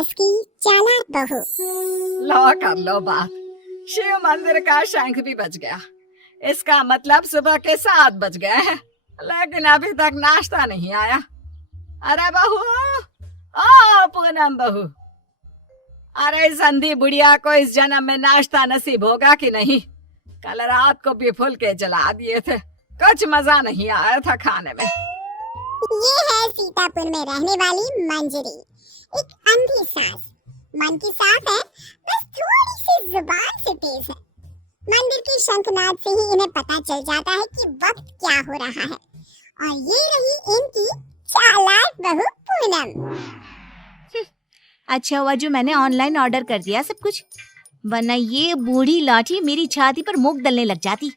सास की चालाक बहू। लो कर लो बात। शिव मंदिर का शंख भी बज गया। इसका मतलब सुबह के 7 बज गए हैं, लेकिन अभी तक नाश्ता नहीं आया। अरे बहू, ओ पूनम बहू, अरे संधी बुढ़िया को इस जन्म में नाश्ता नसीब होगा कि नहीं? कल रात को भी फुलके जला दिए थे, कुछ मजा नहीं आया था खाने में। ये है सीतापुर में रहने वाली मंजरी, एक अंधी सास। मन की साफ है, बस थोड़ी सी जुबान से तेज है। मंदिर की शंखनाद से ही इन्हें पता चल जाता है कि वक्त क्या हो रहा है। और ये रही इनकी चालाक बहू पूनम। अच्छा हुआ जो मैंने ऑनलाइन ऑर्डर कर दिया सब कुछ, वरना ये बूढ़ी लाठी मेरी छाती पर मूंग दलने लग जाती।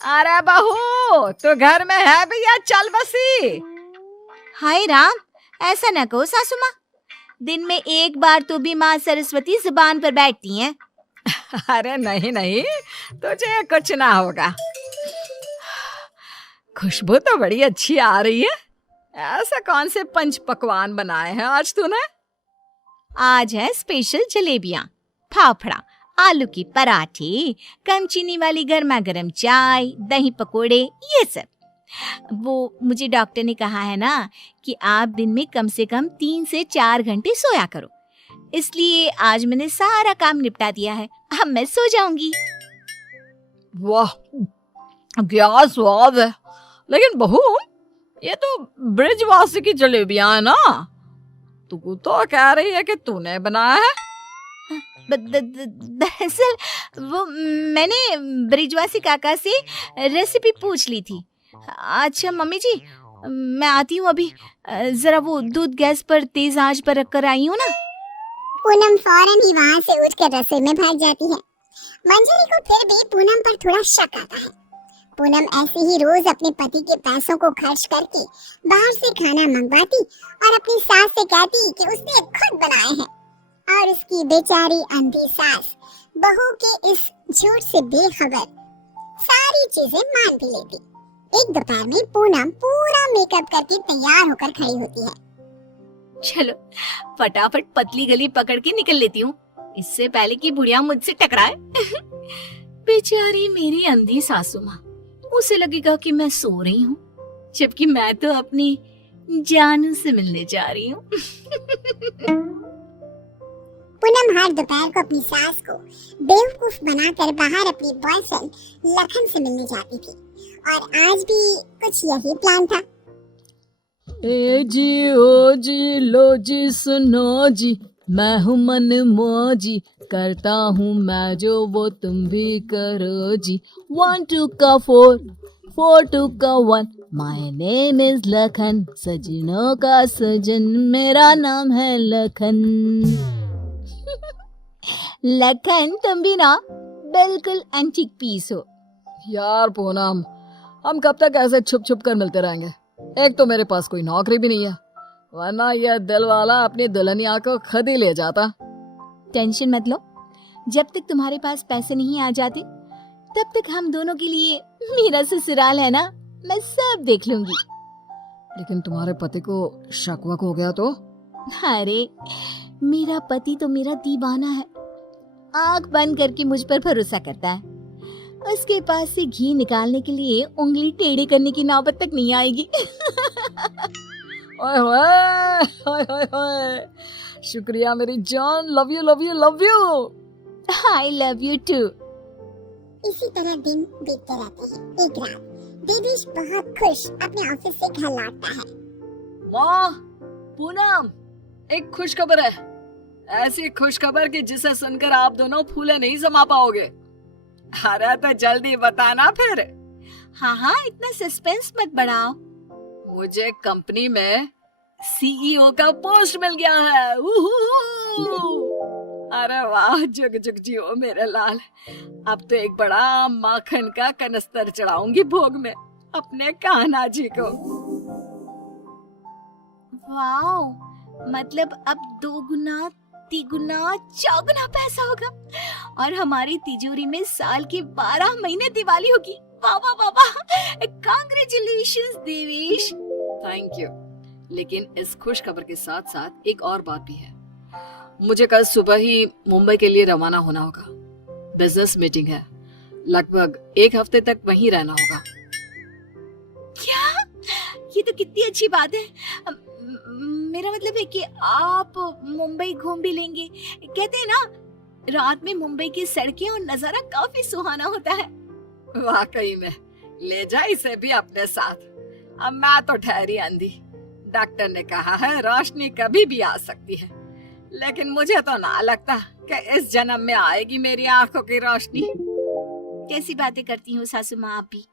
अरे बहू, तो घर में है भैया, चल बसी। हाय राम, ऐसा न कहो सासू माँ, दिन में एक बार तो भी माँ सरस्वती जुबान पर बैठती हैं। अरे नहीं नहीं, तुझे कुछ ना होगा। खुशबू तो बड़ी अच्छी आ रही है। ऐसा कौन से पंच पकवान बनाए हैं आज तूने? आज है स्पेशल जलेबियाँ, फाफड़ा, आलू की पराठे, कम चीनी वाली गर्मा गर्म चाय, दही पकोड़े, ये सब। वो मुझे डॉक्टर ने कहा है ना कि आप दिन में कम से कम 3 से 4 घंटे सोया करो, इसलिए आज मैंने सारा काम निपटा दिया है। अब मैं सो जाऊंगी। वाह, क्या स्वाद है। लेकिन बहू, ये तो ब्रिजवासी की जलेबियां है ना? तू तो कह रही है कि तूने बनाया है। दरअसल वो मैंने ब्रिजवासी काका से रेसिपी पूछ ली थी। अच्छा मम्मी जी, मैं आती हूँ अभी, जरा वो दूध गैस पर तेज आंच पर रखकर आई हूँ ना। पूनम फौरन ही वहाँ से उठकर रसोई में भाग जाती है। मंजरी को फिर भी पूनम पर थोड़ा शक आता है। पूनम ऐसे ही रोज अपने पति के पैसों को खर्च करके बाहर से खाना मंगवाती और अपनी सास से कहती कि उसने खुद बनाए हैं, और उसकी बेचारी अंधी सास बहू के इस झूठ से बेखबर सारी चीजें मान भी लेती। एक दोपहर में पूनम पूरा मेकअप करके तैयार होकर खड़ी होती है। चलो फटाफट पतली गली पकड़ के निकल लेती हूँ, इससे पहले कि बुढ़िया मुझसे टकराए। बेचारी मेरी अंधी सासू माँ, उसे लगेगा कि मैं सो रही हूँ, जबकि मैं तो अपनी जानू से मिलने जा रही हूँ। पूनम हर दोपहर को अपनी सास को बेवकूफ बनाकर बाहर अपनी बॉयफ्रेंड लखन से मिलने जाती थी, और आज भी कुछ यही प्लान था। ए जी ओ जी लो जी सुनो जी, मैं हूँ मन मौजी, करता हूँ मैं जो वो तुम भी करो जी। 1 2 का 4, 4 2 का 1, माय नेम इज लखन, सजनों का सजन मेरा नाम है लखन। लखन, तुम भी ना बिल्कुल एंटीक पीस हो। यार पूनम, हम कब तक ऐसे छुप छुप कर मिलते रहेंगे? एक तो मेरे पास कोई नौकरी भी नहीं है, वरना यह दिल वाला अपनी दुल्हनिया को खुद ही ले जाता। टेंशन मत लो, जब तक तुम्हारे पास पैसे नहीं आ जाते तब तक हम दोनों के लिए मेरा ससुराल है ना, मैं सब देख लूंगी। लेकिन तुम्हारे पति को शक वक हो गया तो? अरे मेरा पति तो मेरा दीवाना है, आंख बंद करके मुझ पर भरोसा करता है। उसके पास से घी निकालने के लिए उंगली टेढ़ी करने की नौबत तक नहीं आएगी। ओए होए, हाय हाय हाय, शुक्रिया मेरी जान, love you love you love you. I love you too. इसी तरह दिन बीतते रहते हैं। एक रात देवेश बहुत खुश अपने ऑफिस से घर लौटता है। वाह पूनम, एक खुश खबर है। ऐसी खुश खबर कि जिसे सुनकर आप दोनों फूले नहीं समा पाओगे। अरे तो जल्दी बताना फिर। हाँ हाँ, इतना सस्पेंस मत बढ़ाओ। मुझे कंपनी में सीईओ का पोस्ट मिल गया है। अरे वाह, जुग जुग जियो मेरे लाल। अब तो एक बड़ा माखन का कनस्तर चढ़ाऊंगी भोग में अपने कान्हा जी को। वाओ, मतलब अब 2 गुना 3 गुना 4 गुना पैसा होगा और हमारी तिजोरी में साल के 12 महीने दिवाली होगी। वाह वाह वाह वाह, कांग्रेचुलेशंस देवेश। Thank you. लेकिन इस खुश खबर के साथ साथ एक और बात भी है। मुझे कल सुबह ही मुंबई के लिए रवाना होना होगा। बिजनेस मीटिंग है, लगभग 1 हफ्ते तक वहीं रहना होगा। क्या? ये तो कितनी अच्छी बात है। मेरा मतलब है कि आप मुंबई घूम भी लेंगे। कहते हैं ना, रात में मुंबई की सड़कें और नजारा काफी सुहाना होता है। वाकई में, ले जा इसे भी अपने साथ। अब मैं तो ठहरी अंधी। डॉक्टर ने कहा है रोशनी कभी भी आ सकती है, लेकिन मुझे तो ना लगता कि इस जन्म में आएगी मेरी आंखों की रोशनी। कैसी बातें करती हो सासू माँ आप भी।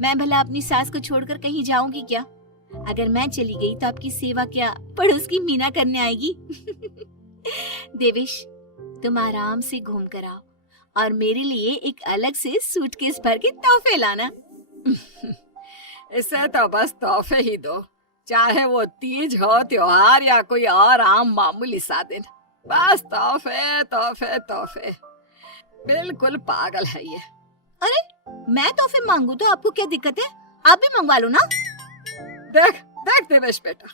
मैं भला अपनी सास को छोड़कर कहीं जाऊंगी क्या? अगर मैं चली गई तो आपकी सेवा क्या पड़ोस की मीना करने आएगी? देवेश, तुम आराम से घूम कर आओ और मेरे लिए एक अलग से सूटकेस भर के तोहफे लाना। इसे तो बस तोहफे ही दो, चाहे वो तीज हो, त्योहार या कोई और आम मामूली सा दिन। बस तोहफे तोहफे तोहफे। बिल्कुल पागल है ये। अरे, मैं तोहफे मांगू तो आपको क्या दिक्कत है? आप भी मंगवा लो ना। देख देख देवेश बेटा,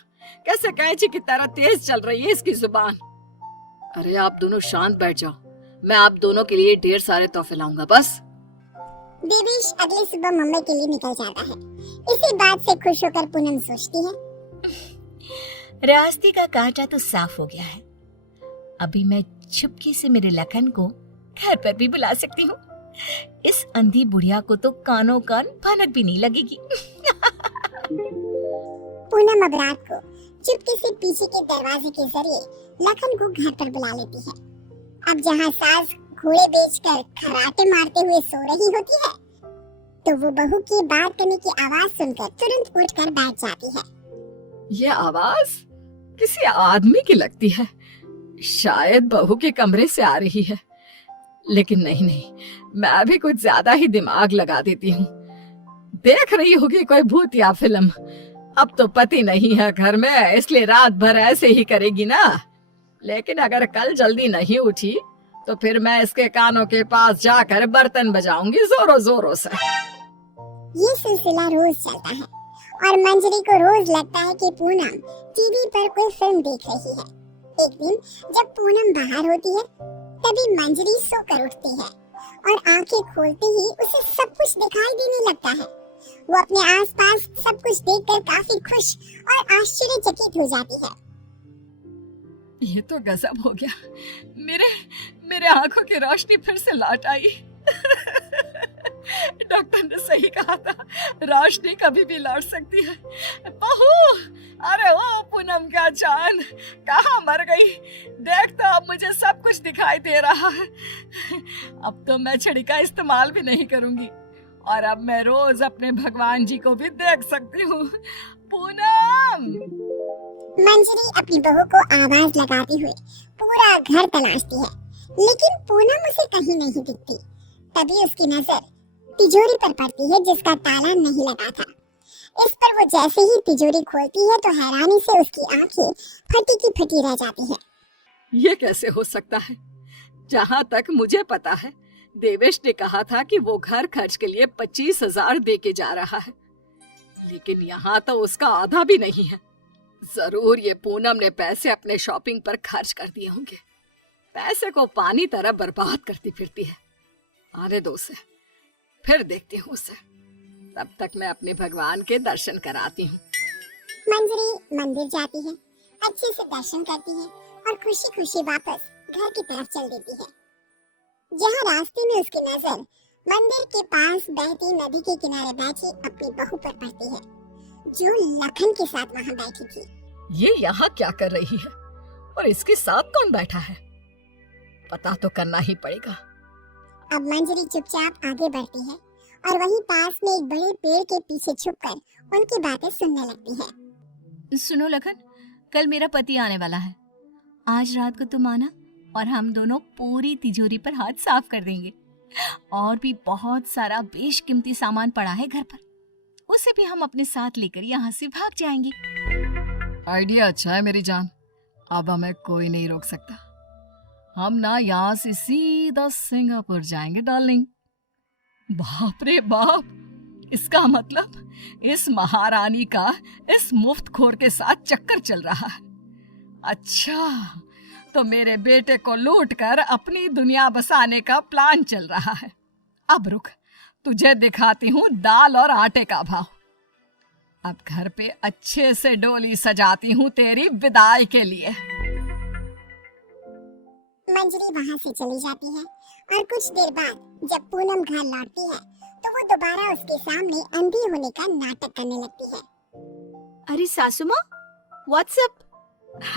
कैसे कैंची की तरह तेज चल रही है इसकी जुबान। अरे आप दोनों शांत बैठ जाओ, मैं आप दोनों के लिए ढेर सारे तोहफे लाऊंगा। बस देवेश अगली सुबह मुंबई के लिए निकल जाता है। इसी बात से खुश होकर पूनम सोचती है, रास्ते का कांटा तो साफ हो गया है। अभी मैं चुपके से मेरे लखन को घर पर भी बुला सकती हूँ। इस अंधी बुढ़िया को तो कानों कान भनक भी नहीं लगेगी। पूनम अब रात को चुपके से पीछे के दरवाजे के जरिए लखन को घर पर बुला लेती है। अब जहाँ सास घोड़े बेचकर खराटे मारते हुए सो रही होती है, तो वो बहू की बात करने की आवाज सुनकर तुरंत उठकर बैठ जाती है। ये आवाज किसी आदमी की लगती है, शायद बहू के कमरे से आ रही है। लेकिन नहीं नहीं, मैं भी कुछ ज्यादा ही दिमाग लगा देती हूँ। देख रही होगी कोई भूत या फिल्म। अब तो पति नहीं है घर में, इसलिए रात भर ऐसे ही करेगी ना। लेकिन अगर कल जल्दी नहीं उठी तो फिर मैं इसके कानों के पास जाकर बर्तन बजाऊंगी जोरों जोरों से। ये सिलसिला रोज चलता है और मंजरी को रोज लगता है कि पूनम टीवी पर कोई फिल्म देख रही है। एक दिन जब पूनम बाहर होती है, तभी मंजरी सोकर उठती है और आंखें खोलते ही उसे सब कुछ दिखाई देने लगता है। वो अपने आसपास सब कुछ देखकर काफी खुश और आश्चर्यचकित हो जाती है। ये तो गजब हो गया, मेरे आंखों की रोशनी फिर से लौट आई। डॉक्टर ने सही कहा था, रोशनी कभी भी लौट सकती है। बहू, अरे ओ पूनम का चांद, कहाँ मर गई? देख तो अब मुझे सब कुछ दिखाई दे रहा है। अब तो मैं छड़ी का इस्तेमाल भी नहीं करूंगी और अब मैं रोज अपने भगवान जी को भी देख सकती हूँ। पूनम! मंजरी अपनी बहू को आवाज लगाती हुई पूरा घर तलाशती है, लेकिन पूनम उसे कहीं नहीं दिखती। तभी उसकी नजर तिजोरी पर पड़ती है जिसका ताला नहीं लगा था। इस पर वो जैसे ही तिजोरी खोलती है तो हैरानी से उसकी आंखें फटी की फटी रह जाती है। ये कैसे हो सकता है? जहाँ तक मुझे पता है, देवेश ने कहा था कि वो घर खर्च के लिए 25,000 दे के जा रहा है, लेकिन यहाँ तो उसका आधा भी नहीं है। जरूर ये पूनम ने पैसे अपने शॉपिंग पर खर्च कर दिए होंगे। पैसे को पानी तरह बर्बाद करती फिरती है। आने दो उसे, फिर देखती हूँ उसे। तब तक मैं अपने भगवान के दर्शन कराती हूँ। मंजरी मंदिर जाती है, अच्छे से दर्शन करती है और खुशी खुशी वापस घर की तरफ चल देती है। जहाँ रास्ते में उसकी नजर मंदिर के पास बहती नदी के किनारे बैठी अपनी बहू पर पड़ती है, जो लखन के साथ वहाँ बैठी थी। ये यहाँ क्या कर रही है और इसके साथ कौन बैठा है? पता तो करना ही पड़ेगा। अब मंजरी चुपचाप आगे बढ़ती है और वहीं पास में एक बड़े पेड़ के पीछे छुपकर उनकी बातें सुनने लगती है। सुनो लखन, कल मेरा पति आने वाला है। आज रात को तुम आना और हम दोनों पूरी तिजोरी पर हाथ साफ कर देंगे। और भी बहुत सारा बेशकीमती सामान पड़ा है घर पर, उसे भी हम अपने साथ लेकर यहाँ से भाग जाएंगे। आइडिया अच्छा है मेरी जान। अब हमें कोई नहीं रोक सकता। हम ना यहाँ से सीधा सिंगापुर जाएंगे डार्लिंग। बाप रे बाप, इसका मतलब इस महारानी का इस मुफ्तखोर के साथ चक्कर चल रहा है। अच्छा, तो मेरे बेटे को लूटकर अपनी दुनिया बसाने का प्लान चल रहा है। अब रुक, तुझे दिखाती हूँ दाल और आटे का भाव। अब घर पे अच्छे से डोली सजाती हूँ तेरी विदाई के लिए। मंजरी वहाँ से चली जाती है और कुछ देर बाद जब पूनम घर लौटती है तो वो दोबारा उसके सामने अंधी होने का नाटक करने लगती है। अरे सासू माँ, व्हाट्सएप?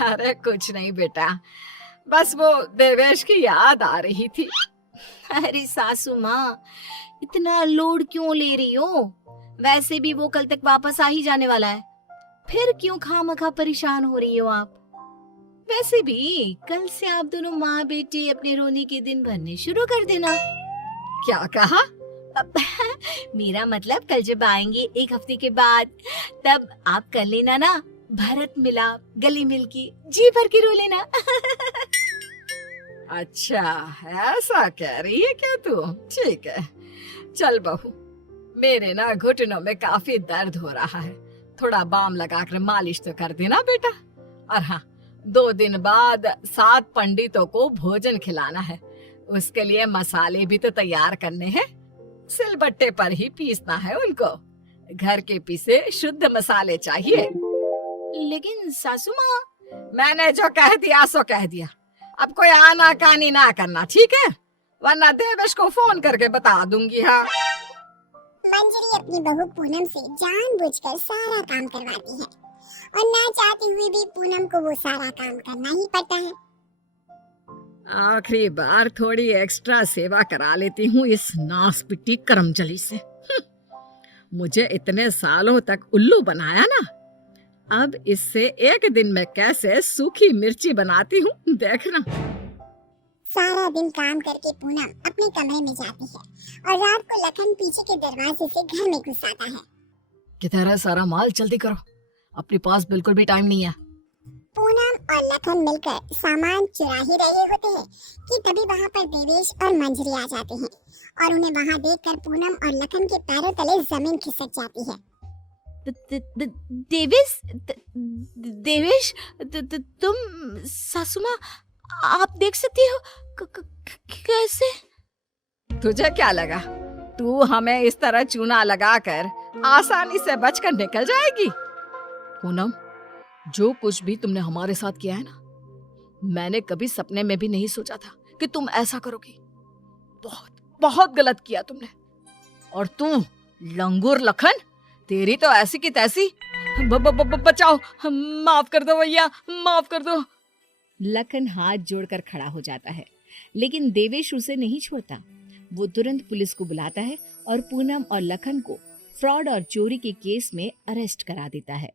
अरे कुछ नहीं बेटा, बस वो देवेश की याद आ रही थी। अरे सासू माँ, इतना लोड क्यों ले रही हो? वैसे भी वो कल तक वापस आ ही जाने वाला है, फिर क्यों खामखा परेशान हो रही हो आप? वैसे भी कल से आप दोनों माँ बेटे अपने रोने के दिन भरने शुरू कर देना। क्या कहा? मेरा मतलब कल जब आएंगे 1 हफ्ते के बाद, तब आप कर लेना ना भरत मिलाप, गले मिल के जी भर के रो लेना। अच्छा, ऐसा कह रही है क्या तू? ठीक है, चल बहू, मेरे ना घुटनों में काफी दर्द हो रहा है, थोड़ा बाम लगाकर मालिश तो कर देना बेटा। और हाँ, 2 दिन बाद 7 पंडितों को भोजन खिलाना है, उसके लिए मसाले भी तो तैयार करने हैं। सिलबट्टे पर ही पीसना है उनको, घर के पीसे शुद्ध मसाले चाहिए। लेकिन सासू माँ, मैंने जो कह दिया सो कह दिया, अब कोई आना कानी ना करना, ठीक है? वरना देवेश को फोन करके बता दूंगी। हाँ, मंजरी अपनी बहू पूनम से जानबूझकर सारा काम करवाती है और ना चाहते हुए भी पूनम को वो सारा काम करना ही पड़ता है। आखिरी बार थोड़ी एक्स्ट्रा सेवा करा लेती हूँ इस नासपिट्टी करमचली से। मुझे इतने सालों तक उल्लू बनाया ना, अब इससे एक दिन में कैसे सूखी मिर्ची बनाती हूँ, देखना। सारा दिन काम करके पूनम अपने कमरे में जाती है और रात को लखन पीछे के दरवाजे से घर में घुस आता है। किधर है सारा माल? जल्दी करो, अपने पास बिल्कुल भी टाइम नहीं है। पूनम और लखन मिलकर सामान चुरा ही रहे होते हैं कि तभी वहाँ पर देवेश और मंजरी आ जाते हैं और उन्हें वहाँ देखकर पूनम और लखन के पैरों तले जमीन खिसक जाती है। देवेश, देवेश, तुम? सासू माँ, आप देख सकती हो? कैसे? तुझे क्या लगा तू हमें इस तरह चूना लगाकर आसानी से बचकर निकल जाएगी? पूनम, जो कुछ भी तुमने हमारे साथ किया है ना, मैंने कभी सपने में भी नहीं सोचा था कि तुम ऐसा करोगी। बहुत बहुत गलत किया तुमने। और तू लंगूर लखन, तेरी तो ऐसी की तैसी। बचाओ, माफ कर दो भैया, माफ कर दो। लखन हाथ जोड़कर खड़ा हो जाता है, लेकिन देवेश उसे नहीं छोड़ता। वो तुरंत पुलिस को बुलाता है और पूनम और लखन को फ्रॉड और चोरी के केस में अरेस्ट करा देता है।